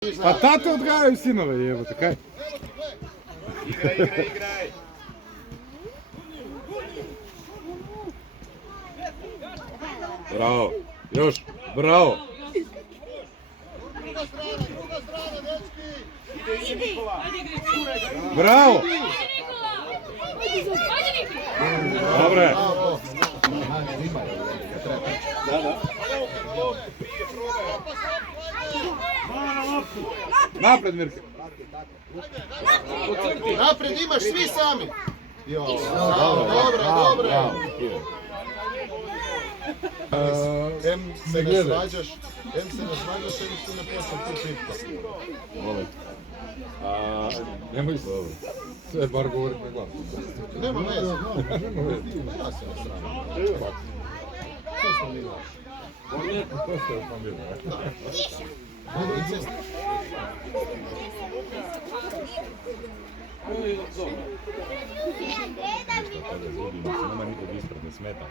Pa tate odgajaju sinove, jebote, kaj? Igraj. Bravo, još, bravo. Druga strana, dečki. Idi! Bravo. Dobre. Napred, Mirke. Naprijed imaš svi sami. Dobro. Em se ne svađaš, em se ne počne tu pitka. Molim. Nemoj sve bar govoriti na glas. Nema veze. Nema veze. Ja se ne sramim. Sve smo mi naši. Postoje familija. Nema nikog ispred, ne smeta.